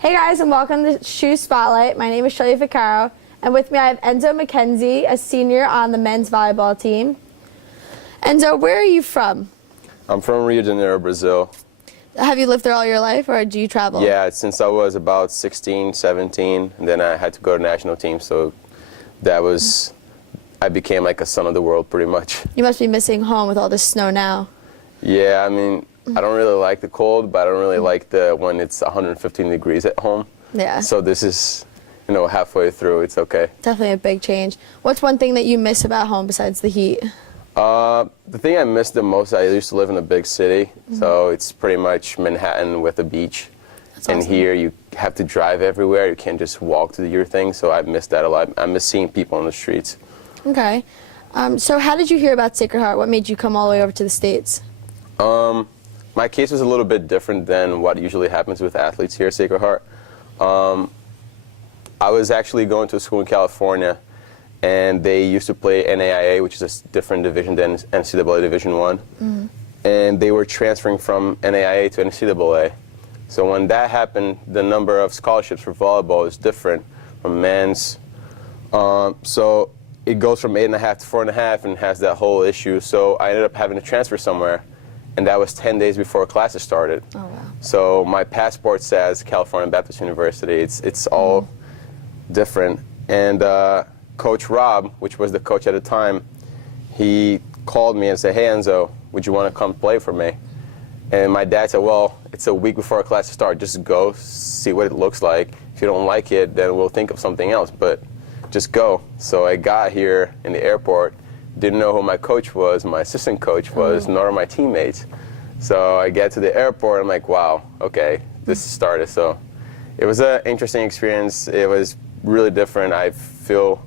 Hey guys, and welcome to SHU Spotlight. My name is Shelby, and with me I have Enzo Mackenzie, a senior on the men's volleyball team. Enzo, where are you from? I'm from Rio de Janeiro, Brazil. Have you lived there all your life, or do you travel? Yeah, since I was about 16, 17, and then I had to go to national team, so that was, I became like a son of the world pretty much. You must be missing home with all this snow now. Yeah, I mean, I don't really like the cold, but I don't really like the when it's 115 degrees at home. Yeah. So this is, you know, halfway through, it's okay. Definitely a big change. What's one thing that you miss about home besides the heat? The thing I miss the most, I used to live in a big city, so it's pretty much Manhattan with a beach. That's and awesome. here you have to drive everywhere, you can't just walk to do your thing, so I miss that a lot. I miss seeing people on the streets. Okay. So how did you hear about Sacred Heart? What made you come all the way over to the States? My case was a little bit different than what usually happens with athletes here at Sacred Heart. I was actually going to a school in California, and they used to play NAIA, which is a different division than NCAA Division I. And they were transferring from NAIA to NCAA. So when that happened, the number of scholarships for volleyball is different from men's. So it goes from 8.5 to 4.5 and has that whole issue. So I ended up having to transfer somewhere, and that was 10 days before classes started. Oh, wow. So my passport says California Baptist University. It's all different. And Coach Rob, which was the coach at the time, he called me and said, "Hey Enzo, would you want to come play for me?" And my dad said, "Well, it's a week before our classes start. Just go, see what it looks like. If you don't like it, then we'll think of something else, but just go." So I got here in the airport, didn't know who my coach was, my assistant coach was, nor my teammates. So I get to the airport, I'm like, wow, okay, this started. So it was an interesting experience. It was really different. I feel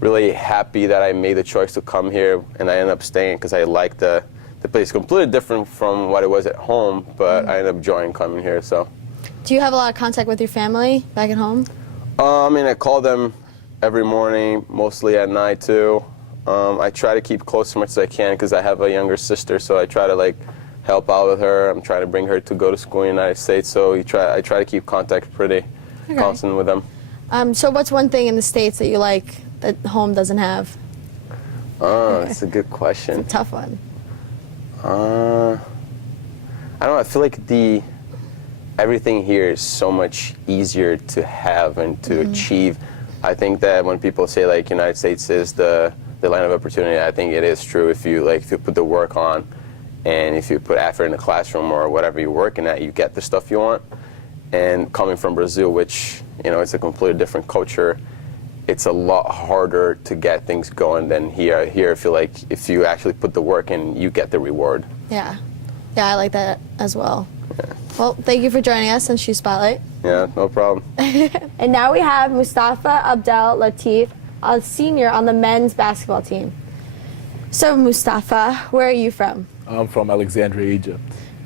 really happy that I made the choice to come here, and I ended up staying because I like the place. Completely different from what it was at home, but I ended up enjoying coming here. So, Do you have a lot of contact with your family back at home? I mean, I call them every morning, mostly at night too. I try to keep close as much as I can because I have a younger sister, so I try to like help out with her. I'm trying to bring her to go to school in the United States, so I try to keep contact pretty constant with them. So what's one thing in the States that you like that home doesn't have? That's a good question. It's a tough one. I don't know. I feel like everything here is so much easier to have and to achieve. I think that when people say like United States is the land of opportunity, I think it is true. If you put the work on, and if you put effort in the classroom or whatever you're working at, you get the stuff you want. And coming from Brazil, which, you know, it's a completely different culture, it's a lot harder to get things going than here. Here, I feel like if you actually put the work in, you get the reward. Yeah. Yeah, I like that as well. Yeah. Well, thank you for joining us on SHU Spotlight. Yeah, no problem. And now we have Mustafa Abdel Latif, a senior on the men's basketball team. So, Mustafa, where are you from? I'm from Alexandria, Egypt.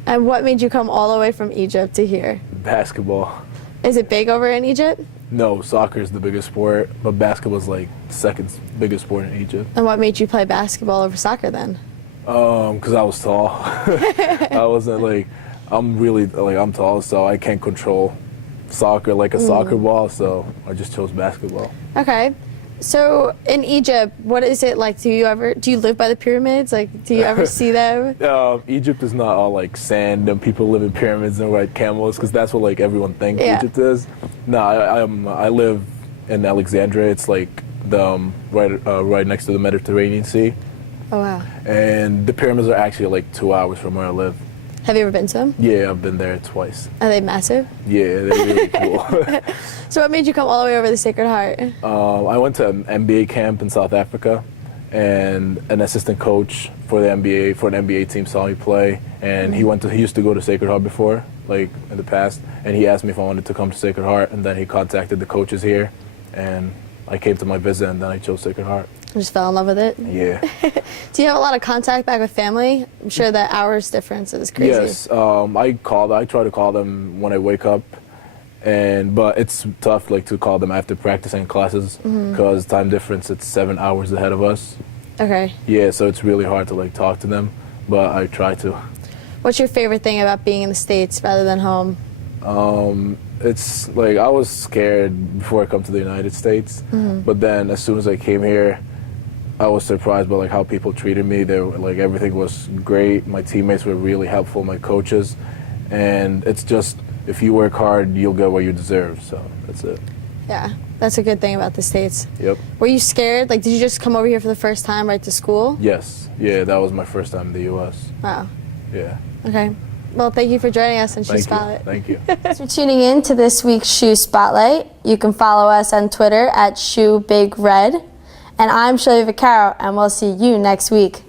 And what made you come all the way from Egypt to here? Basketball. Is it big over in Egypt? No, soccer is the biggest sport, but basketball is like second biggest sport in Egypt. And what made you play basketball over soccer then? Because I was tall. I wasn't like, I'm tall, so I can't control soccer like a soccer ball, so I just chose basketball. Okay. So in Egypt, what is it like? Do you live by the pyramids? Like, do you ever see them? Egypt is not all like sand and people live in pyramids and ride camels, because that's what like everyone thinks Egypt is. No, I live in Alexandria. It's like right next to the Mediterranean Sea. Oh wow. And the pyramids are actually like 2 hours from where I live. Have you ever been to them? Yeah, I've been there twice. Are they massive? Yeah, they're really cool. So what made you come all the way over to Sacred Heart? I went to an NBA camp in South Africa, and an assistant coach for an NBA team saw me play, and he used to go to Sacred Heart before, like in the past, and he asked me if I wanted to come to Sacred Heart, and then he contacted the coaches here, and I came to my visit, and then I chose Sacred Heart. You just fell in love with it? Yeah. Do you have a lot of contact back with family? I'm sure the hours difference is crazy. Yes, I try to call them when I wake up, but it's tough like to call them after practicing classes because time difference, it's 7 hours ahead of us. Okay. Yeah, so it's really hard to like talk to them, but I try to. What's your favorite thing about being in the States rather than home? it's like I was scared before I come to the United States, but then as soon as I came here, I was surprised by like how people treated me. They were, like everything was great. My teammates were really helpful, my coaches, and it's just if you work hard, you'll get what you deserve. So that's it. Yeah, that's a good thing about the States. Yep. Were you scared? Like, did you just come over here for the first time right to school? Yes. Yeah, that was my first time in the U.S. Wow. Yeah. Okay. Well, thank you for joining us on SHU Thank you. Spotlight. Thank you. Thanks for tuning in to this week's SHU Spotlight. You can follow us on Twitter at SHU Big Red. And I'm Shelby Vaccaro, and we'll see you next week.